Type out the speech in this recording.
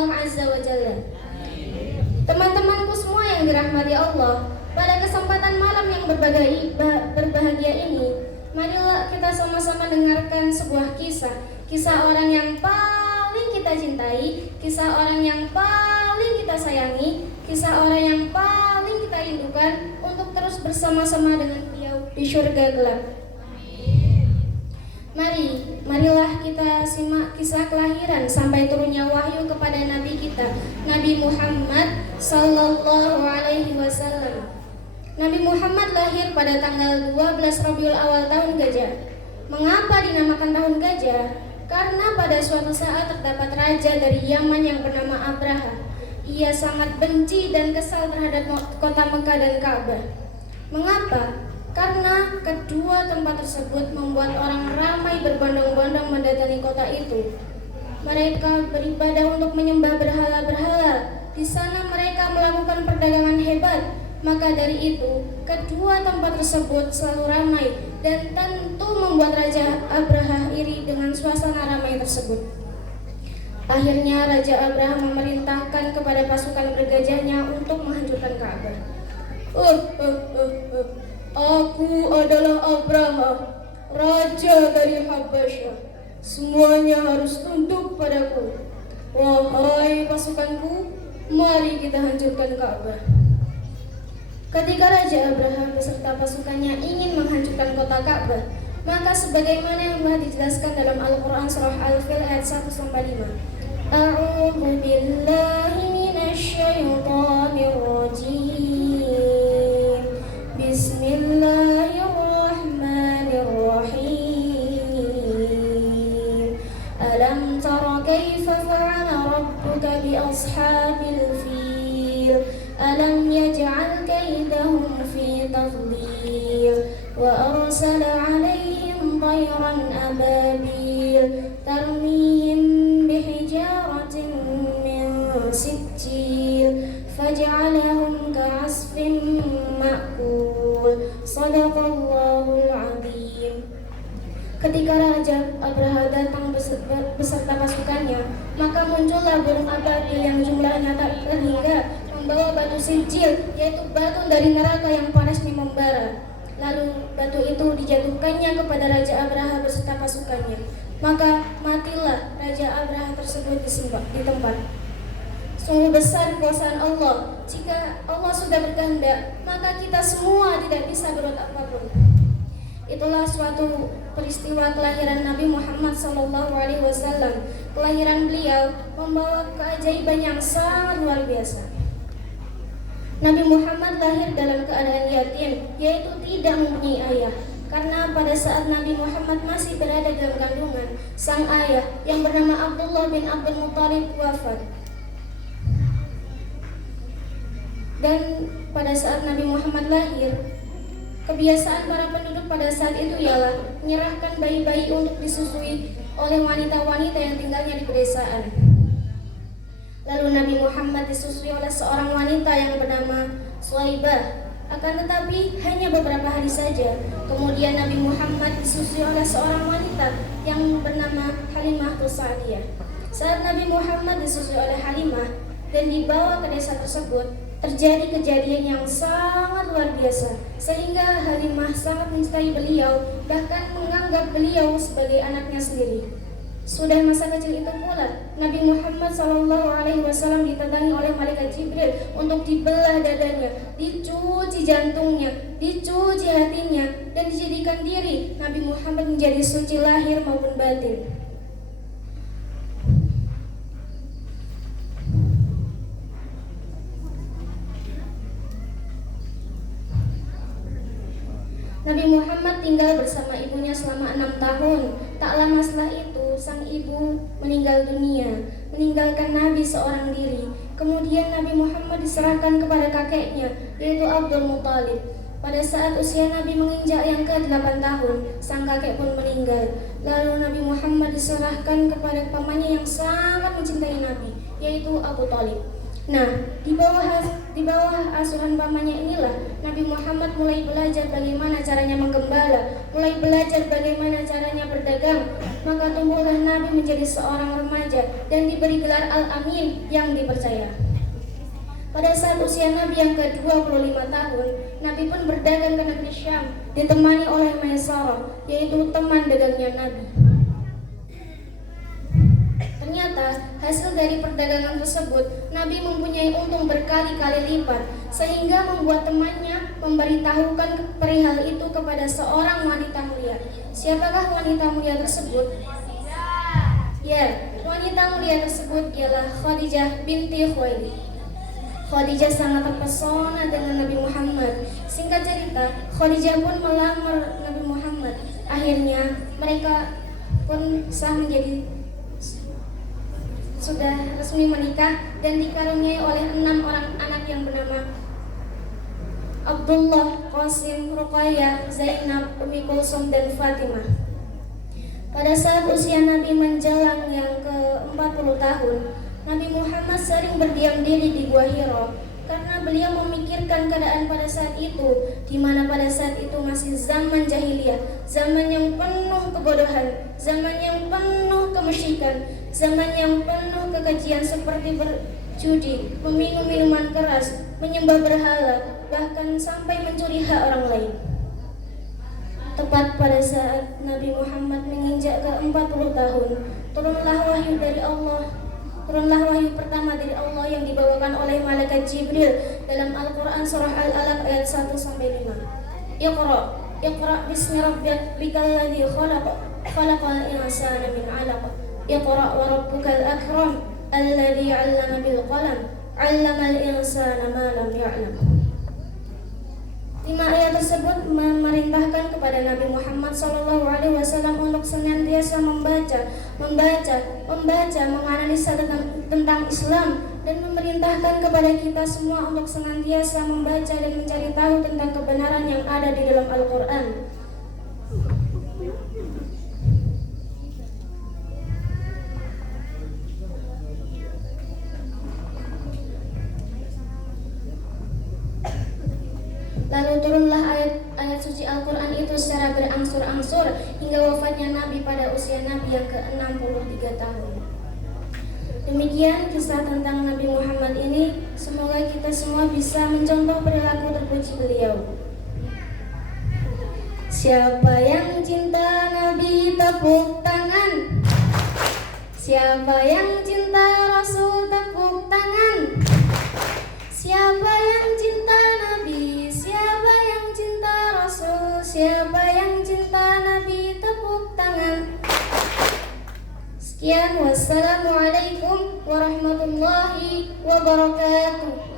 Allah Azza wa Jalla. Teman-temanku semua yang dirahmati Allah, pada kesempatan malam yang berbahagia ini, marilah kita sama-sama dengarkan sebuah kisah orang yang paling kita cintai, kisah orang yang paling kita sayangi, kisah orang yang paling kita rindukan untuk terus bersama-sama dengan beliau di surga gelap. Marilah kita simak kisah kelahiran sampai turunnya wahyu kepada Nabi kita, Nabi Muhammad Sallallahu Alaihi Wasallam. Nabi Muhammad lahir pada tanggal 12 Rabiul Awal tahun Gajah. Mengapa dinamakan tahun Gajah? Karena pada suatu saat terdapat raja dari Yaman yang bernama Abraha. Ia sangat benci dan kesal terhadap kota Mekah dan Ka'bah. Mengapa? Karena kedua tempat tersebut membuat orang ramai berbondong-bondong mendatangi kota itu. Mereka beribadah untuk menyembah berhala-berhala. Di sana mereka melakukan perdagangan hebat. Maka dari itu, kedua tempat tersebut selalu ramai dan tentu membuat Raja Abraha iri dengan suasana ramai tersebut. Akhirnya Raja Abraha memerintahkan kepada pasukan bergajahnya untuk menghancurkan Ka'bah. Aku adalah Abraha, raja dari Habasyah. Semuanya harus tunduk padaku. Wahai pasukanku, mari kita hancurkan Ka'bah. Ketika Raja Abraha beserta pasukannya ingin menghancurkan kota Ka'bah, maka sebagaimana yang telah dijelaskan dalam Al-Quran surah Al-Fil ayat 1-5. A'udzu billahi minasyaitonir rajim. Bismillahirrahmanirrahim. Alam tara kaifa fa'ala rabbuka bi ashabil fil? Alam yaj'al kaidahum fi tadlil wa arsala 'alaihim tayran ababil tarmihim bihijaratin min sijil faj'alahum ka'asfin ma'kul. Shadaqallahul 'azim. Ketika Raja Abraha datang beserta pasukannya, maka muncullah burung ababil yang jumlahnya tak terhingga, membawa batu sijil, yaitu batu dari neraka yang panasnya membara. Lalu batu itu dijatuhkannya kepada Raja Abraha beserta pasukannya. Maka matilah Raja Abraha tersebut di tempat. Sungguh besar kekuasaan Allah. Jika Allah sudah berkehendak, maka kita semua tidak bisa berbuat apapun. Itulah suatu peristiwa kelahiran Nabi Muhammad SAW. Kelahiran beliau membawa keajaiban yang sangat luar biasa. Nabi Muhammad lahir dalam keadaan yatim, yaitu tidak mempunyai ayah. Karena pada saat Nabi Muhammad masih berada dalam kandungan, sang ayah yang bernama Abdullah bin Abdul Muttalib wafat. Dan pada saat Nabi Muhammad lahir, kebiasaan para penduduk pada saat itu ialah menyerahkan bayi-bayi untuk disusui oleh wanita-wanita yang tinggalnya di pedesaan. Lalu Nabi Muhammad disusui oleh seorang wanita yang bernama Suwaibah. Akan tetapi hanya beberapa hari saja. Kemudian Nabi Muhammad disusui oleh seorang wanita yang bernama Halimah Sa'diyah. Saat Nabi Muhammad disusui oleh Halimah dan dibawa ke desa tersebut, terjadi kejadian yang sangat luar biasa, sehingga Halimah sangat mencintai beliau, bahkan menganggap beliau sebagai anaknya sendiri. Sudah masa kecil itu pula, Nabi Muhammad SAW didatangi oleh malaikat Jibril untuk dibelah dadanya, dicuci jantungnya, dicuci hatinya, dan dijadikan diri Nabi Muhammad menjadi suci lahir maupun batin. Nabi Muhammad tinggal bersama ibunya selama 6 tahun. Tak lama setelah itu, sang ibu meninggal dunia, meninggalkan Nabi seorang diri. Kemudian Nabi Muhammad diserahkan kepada kakeknya, yaitu Abdul Muttalib. Pada saat usia Nabi menginjak yang ke-8 tahun, sang kakek pun meninggal. Lalu Nabi Muhammad diserahkan kepada pamannya yang sangat mencintai Nabi, yaitu Abu Thalib. Nah, di bawah asuhan pamannya inilah Nabi Muhammad mulai belajar bagaimana caranya menggembala, mulai belajar bagaimana caranya berdagang. Maka tumbuhlah Nabi menjadi seorang remaja dan diberi gelar Al-Amin yang dipercaya. Pada saat usia Nabi yang ke-25 tahun, Nabi pun berdagang ke negeri Syam, ditemani oleh Maisarah, yaitu teman dagangnya Nabi. Ternyata hasil dari perdagangan tersebut, Nabi mempunyai untung berkali-kali lipat, sehingga membuat temannya memberitahukan perihal itu kepada seorang wanita mulia. Siapakah wanita mulia tersebut? Ya, wanita mulia tersebut ialah Khadijah binti Khuwailid. Khadijah sangat terpesona dengan Nabi Muhammad. Singkat cerita, Khadijah pun melamar Nabi Muhammad. Akhirnya mereka pun sudah resmi menikah dan dikaruniai oleh 6 orang anak yang bernama Abdullah, Qasim, Ruqayyah, Zainab, Ummi Kulsum, dan Fatimah. Pada saat usia Nabi menjelang yang ke-40 tahun, Nabi Muhammad sering berdiam diri di Gua Hira karena beliau memikirkan keadaan pada saat itu, di mana pada saat itu masih zaman jahiliyah, zaman yang penuh kebodohan, zaman yang penuh kemusyrikan, zaman yang penuh kekejian seperti berjudi, meminum minuman keras, menyembah berhala, bahkan sampai mencuri hak orang lain. Tepat pada saat Nabi Muhammad menginjak ke-40 tahun, turunlah wahyu pertama dari Allah yang dibawakan oleh malaikat Jibril dalam Al-Quran surah Al-Alaq ayat 1-5. Iqra bismi rabbikal ladzi khalaqal insana min 'alaq. Iqra wa rabbukal akram alladzi 'allama bil qalam 'allamal insana ma lam ya'lam. 5 ayat tersebut memerintahkan kepada Nabi Muhammad SAW untuk senantiasa membaca, menganalisa tentang Islam, dan memerintahkan kepada kita semua untuk senantiasa membaca dan mencari tahu tentang kebenaran yang ada di dalam Al-Quran. Lalu turunlah ayat suci Al-Quran itu secara berangsur-angsur hingga wafatnya Nabi pada usia Nabi yang ke-63 tahun. Demikian kisah tentang Nabi Muhammad ini. Semoga kita semua bisa mencontoh perilaku terpuji beliau. Siapa yang cinta Nabi tepuk tangan. Siapa yang cinta Rasul tepuk tangan. Siapa yang cinta Nabi, siapa yang cinta Rasul, siapa yang cinta Nabi tepuk tangan. Sekian, wassalamualaikum warahmatullahi wabarakatuh.